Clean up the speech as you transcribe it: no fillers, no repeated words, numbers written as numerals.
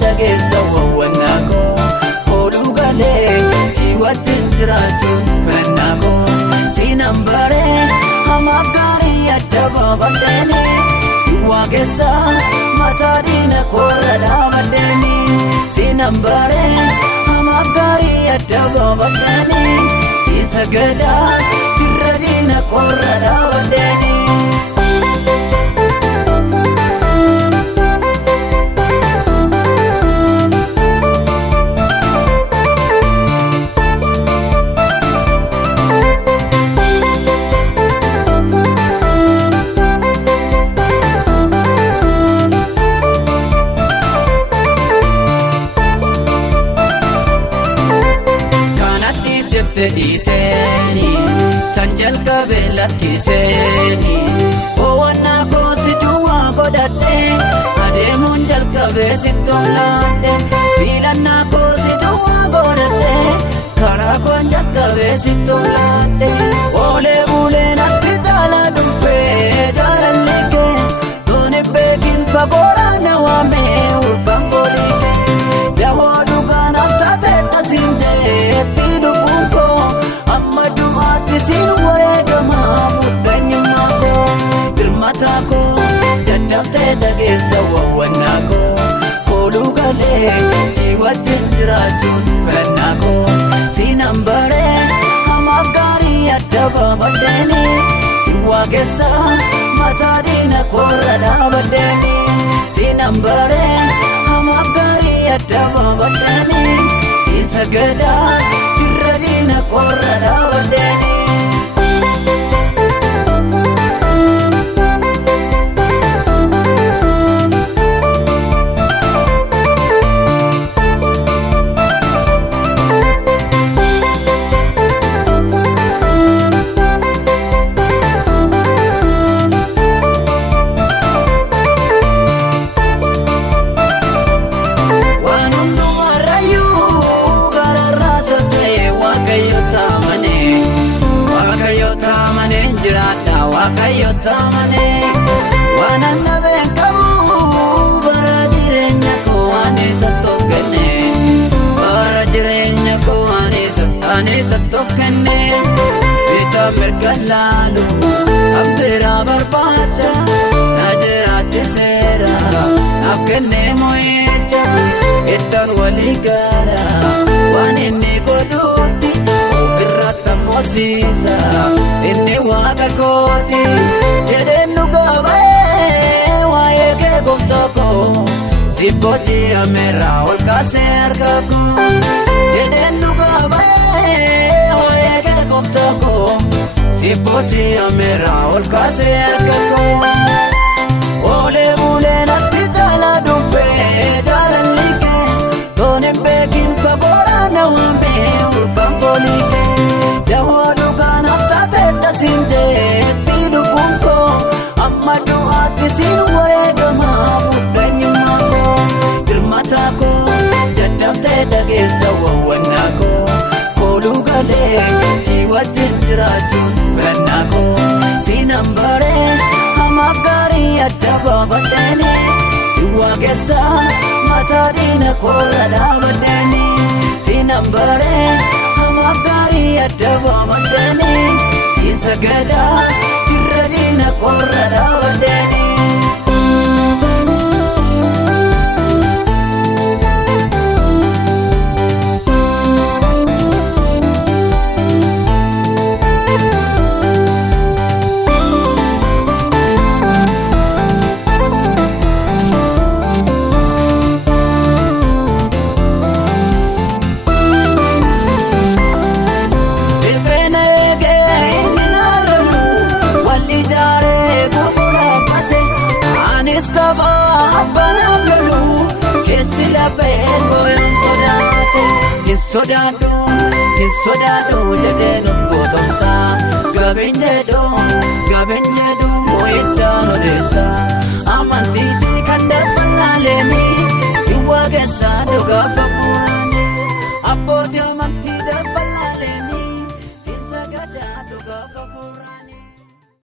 Dageessa wawwannaa koo hodhuu galee si wajjin jiraachuun fannaa koo siinan baree hamaa gaarii adda baafadheeni si waaqessa mataa diina koorra dhaabadheeni siinan baree hamaa gaarii adda baafadheeni si sagadaa irra diina koorra dhaabadheeni. Dhiiseni sanjal kabela kiseni owanna ko si duwa godate adeemun jalqabe si tolade filanna ko si duwa godate karaa kon jalqabe si tolade ole bule natti jala dhufe jaalalli kee doone beekin fagooraa na waame urban godhite dahoo dhugaan abtaate tasinjeetti dhubbuun koo Sin wareegama mudanyummaa koo birmataa koo dadhabtee dhageessa wawwannaa koo kooluu galee si wajjin jiraachuun fannaa koo siinan baree hamaa gaarii adda baafadheeni si waaqessa mataa diina koorra dhaabadheeni siinan baree hamaa gaarii adda baafadheeni si sagadaa irra diina koorra dhaabadheeni. Waaqayyo taamane waan annabeen qabu bara jireenya koo aneessa tokkenne bara jireenya koo aneessa tokkenne bitaa mirga laalu abbiraa barbaacha na jiraachiseera naaf kennee mo'icha ittaan walii gaara waan inni godhuutti ofirratti amoosiisa inni waaqa kooti jedheen dhugaa ba'ee waa'ee kee gooftaa koo sibbootii ameeraa ol kaasee harka koo jedheen dhugaa ba'ee waa'ee kee gooftaa koo sibbootii ameeraa ol kaasee harka koo oolee bulee natti jala dhuunfee jaalalli kee toonin beekin fagooraa na waamee urban foolii kee dahoo dhugaan abtaate tasinjeetti dhubbuun koo amma du'aatti siin wareegama mudanyummaa koo birmataa koo dadhabtee dhageessa wawwannaa koo kooluu galee si wajjin jiraachuun fannaa koo siinan baree hamaa gaarii adda baafadheeni si waaqessa mataa diina koorra dhaabadheeni siinan baree hamaa gaarii adda baafadheeni si sagadaa irra diina koorra dhaabadheeni. sodaadhu jedhee nu gootomsa. Gabeen jedhu moo'ichaan odeessa.